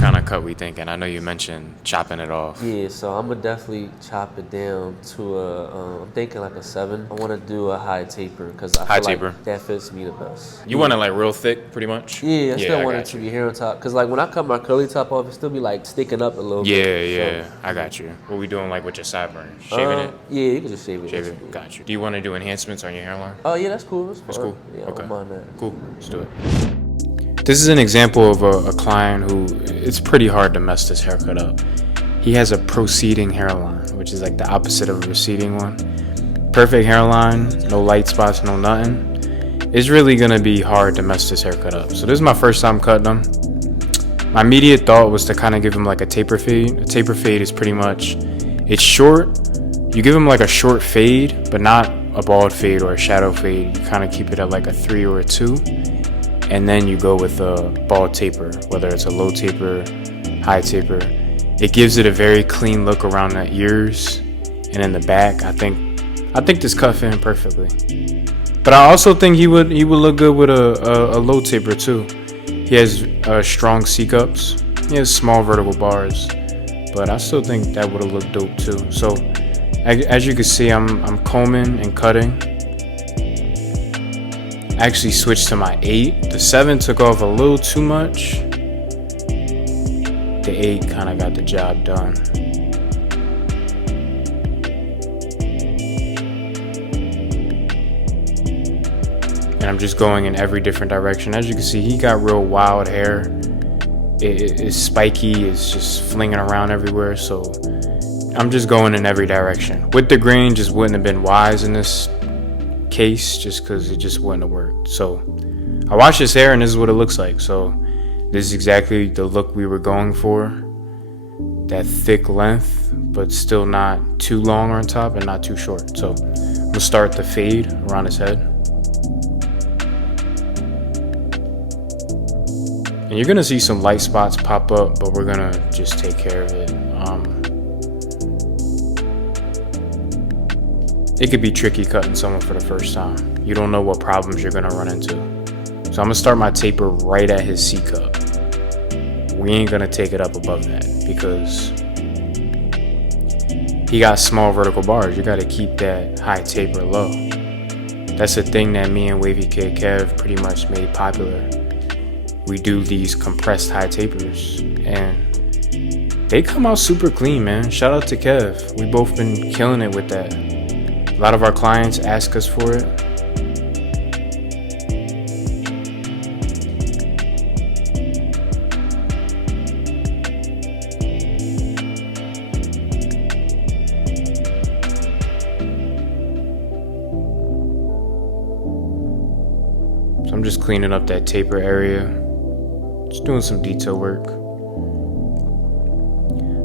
kind of cut we thinking? I know you mentioned chopping it off. Yeah, so I'm gonna definitely chop it down to I'm thinking like a 7. I want to do a high taper because I High feel taper. like that fits me the best. You want it like real thick, pretty much? Yeah, I still want it got to you. be hair on top because like when I cut my curly top off, it still be like sticking up a little bit. Yeah, I got you. What we doing like with your sideburns? Shaving it? Yeah, you can just shave it. Shave it? Got you. Do you want to do enhancements on your hairline? Oh yeah, that's cool. That's cool? Yeah, Okay. I don't mind that. Cool. Let's do it. This is an example of a client who it's pretty hard to mess this haircut up. He has a proceeding hairline, which is like the opposite of a receding one. Perfect hairline, no light spots, no nothing. It's really gonna be hard to mess this haircut up. So this is my first time cutting him. My immediate thought was to kind of give him like a taper fade. A taper fade is pretty much, it's short. You give him like a short fade, but not a bald fade or a shadow fade. You kind of keep it at like a 3 or a 2. And then you go with a bald taper, whether it's a low taper, high taper. It gives it a very clean look around the ears and in the back. I think this cut fit him perfectly. But I also think he would look good with a low taper too. He has strong C-cups. He has small vertical bars, but I still think that would have looked dope too. So as you can see, I'm combing and cutting. I actually switched to my 8. The 7 took off a little too much. The 8 kind of got the job done. And I'm just going in every different direction. As you can see, he got real wild hair. It's spiky, it's just flinging around everywhere. So I'm just going in every direction. With the grain, just wouldn't have been wise in this case, just because it just wouldn't have worked. So I washed his hair and this is what it looks like. So this is exactly the look we were going for. That thick length, but still not too long on top and not too short. So I'm gonna start the fade around his head. And you're gonna see some light spots pop up, but we're gonna just take care of it. It could be tricky cutting someone for the first time. You don't know what problems you're gonna run into. So I'm gonna start my taper right at his C cup. We ain't gonna take it up above that because he got small vertical bars. You gotta keep that high taper low. That's a thing that me and Wavy Kid Kev pretty much made popular. We do these compressed high tapers and they come out super clean, man. Shout out to Kev. We both been killing it with that. A lot of our clients ask us for it. So I'm just cleaning up that taper area. Just doing some detail work.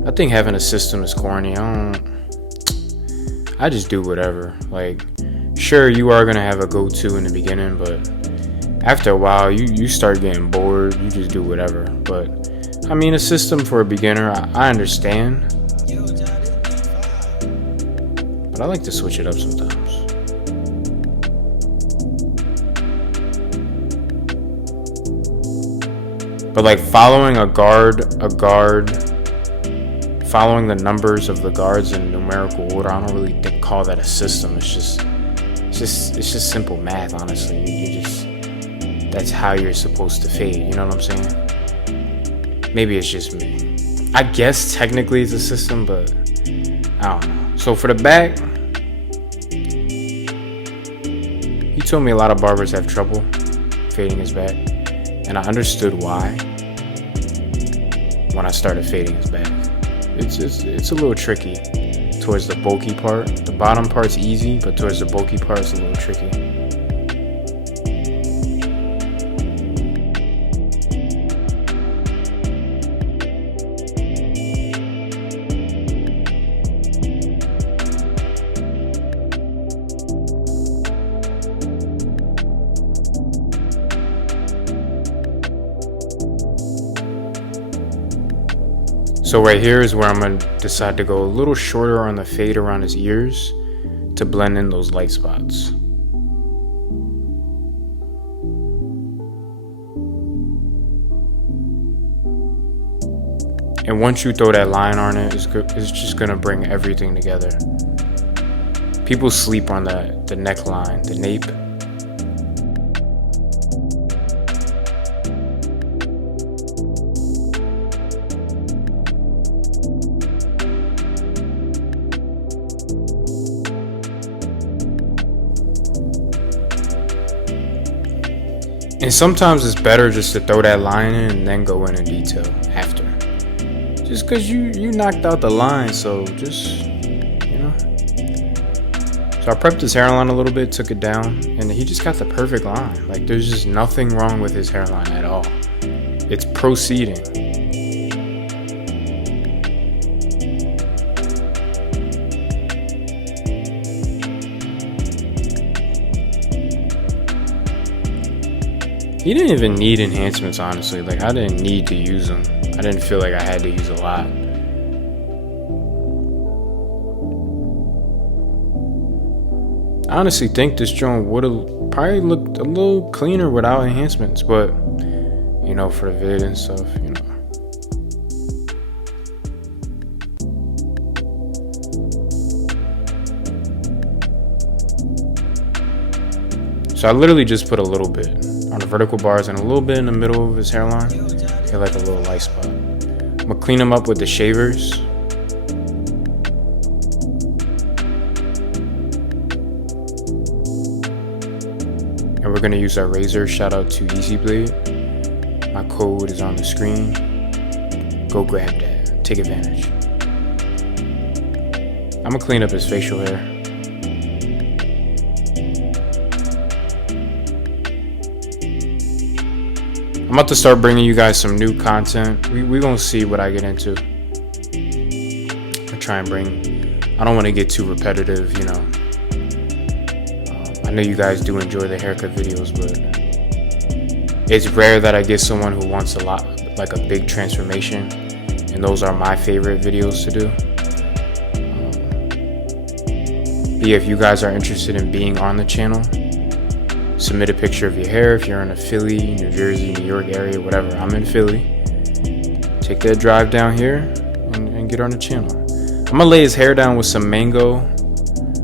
I think having a system is corny. I just do whatever. Like, sure, you are gonna have a go-to in the beginning, but after a while, you start getting bored. You just do whatever. But I mean, a system for a beginner, I understand. But I like to switch it up sometimes. But like following a guard, following the numbers of the guards in numerical order, I don't really call that a system. It's just simple math, honestly. That's how you're supposed to fade. You know what I'm saying? Maybe it's just me. I guess technically it's a system, but I don't know. So for the back, he told me a lot of barbers have trouble fading his back. And I understood why when I started fading his back. It's a little tricky towards the bulky part. The bottom part's easy, but towards the bulky part it's a little tricky. So right here is where I'm going to decide to go a little shorter on the fade around his ears to blend in those light spots. And once you throw that line on it, it's just gonna bring everything together. People sleep on the neckline, the nape. And sometimes it's better just to throw that line in and then go in detail after. Just because you knocked out the line, so just, you know. So I prepped his hairline a little bit, took it down, and he just got the perfect line. Like, there's just nothing wrong with his hairline at all. It's proceeding. He didn't even need enhancements, honestly. Like, I didn't need to use them. I didn't feel like I had to use a lot. I honestly think this joint would have probably looked a little cleaner without enhancements, but, you know, for the vid and stuff, you know. So I literally just put a little bit on the vertical bars and a little bit in the middle of his hairline. Get like a little light spot. I'm gonna clean him up with the shavers. And we're gonna use our razor. Shout out to Easy Blade. My code is on the screen. Go grab that. Take advantage. I'm gonna clean up his facial hair. I'm about to start bringing you guys some new content. We gonna see what I get into. I try and I don't want to get too repetitive, you know. I know you guys do enjoy the haircut videos, but it's rare that I get someone who wants a lot, like a big transformation, and those are my favorite videos to do. But yeah, if you guys are interested in being on the channel, submit a picture of your hair. If you're in a Philly, New Jersey, New York area, whatever. I'm in Philly. Take that drive down here and get on the channel. I'm gonna lay his hair down with some mango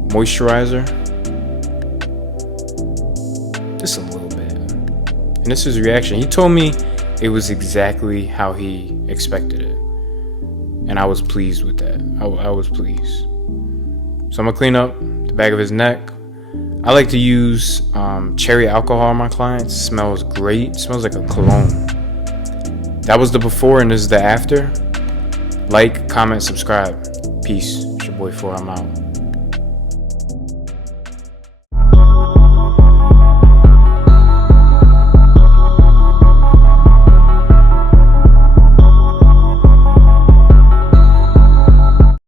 moisturizer. Just a little bit. And this is his reaction. He told me it was exactly how he expected it. And I was pleased with that. I was pleased. So I'm gonna clean up the back of his neck. I like to use cherry alcohol on my clients. It smells great. It smells like a cologne. That was the before, and this is the after. Like, comment, subscribe. Peace. It's your boy 4. I'm out.